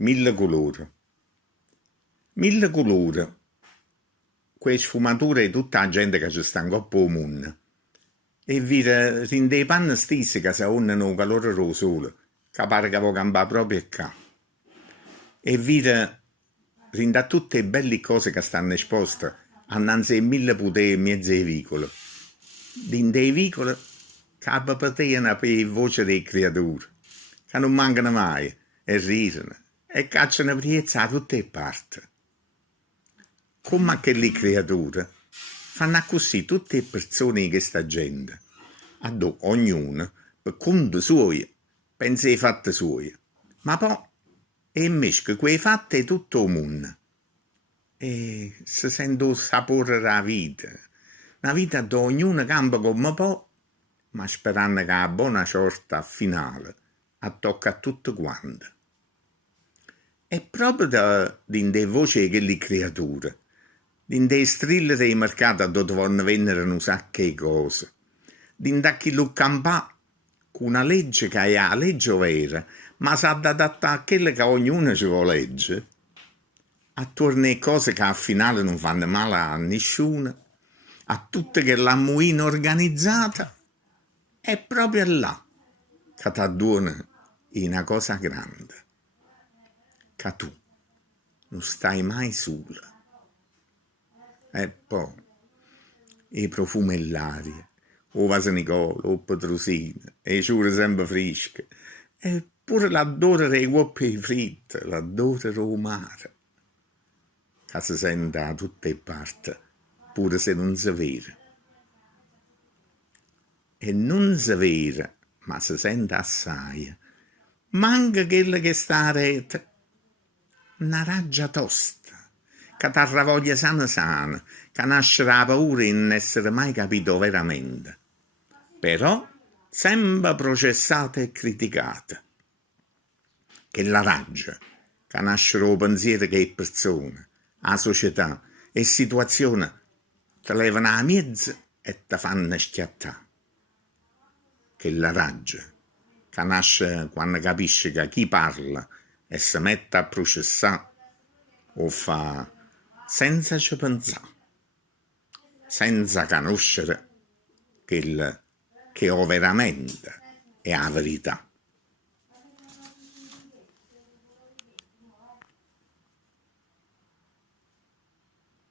Mille colori. Mille colori. Quelle sfumature di tutta la gente che ci sta in coppa al mondo. E vire in dei panni stessi che si onnano il calore del sole, che pare che può campare proprio qua. E vire in da tutte le belle cose che stanno esposte annanzi ai mille poteri e mezzi vicoli. In dei vicoli che pateano per le voci dei creatori, che non mancano mai, e ridono, e cacciano priezza da tutte le parti. Come quelle creature fanno così tutte le persone di questa gente, ognuno, per conto suo, pensa ai fatti suoi, ma poi è mesco quei fatti di tutto il mondo. E si sente il sapore della vita, una vita dove ognuno campa come può, ma sperando che la buona sorte a finale tocca a tutti quanti. È proprio delle voci di quelle creature, dei strilli dei mercati dove vanno vendere un sacco di cose, da chi lo campa con una legge che è la legge vera, ma sa adattare a quelle che ognuno ci vuole legge, attorno alle cose che al finale non fanno male a nessuno, a tutte che la muina organizzata, è proprio là che ti adduona in una cosa grande, che tu non stai mai sola. E poi i profumi dell'aria, o vasanicola, o petrosina, e i ciuri sempre freschi, e pure l'odore dei uomini fritti, l'odore del mare, che si sente da tutte le parti, pure se non si vede. E non si vede, ma si sente assai. Manca quella che sta a rete, una raggia tosta, che ti ravoglia sana, che nasce la paura di non essere mai capito veramente, però sempre processata e criticata. Che la raggia, che nasce dal pensiero che le persone, la società e situazioni ti levano a mezzo e ti fanno schiattare. Che la raggia, che nasce quando capisci che chi parla e si mette a processare o fa senza ci pensare, senza conoscere quel che ho veramente è la verità.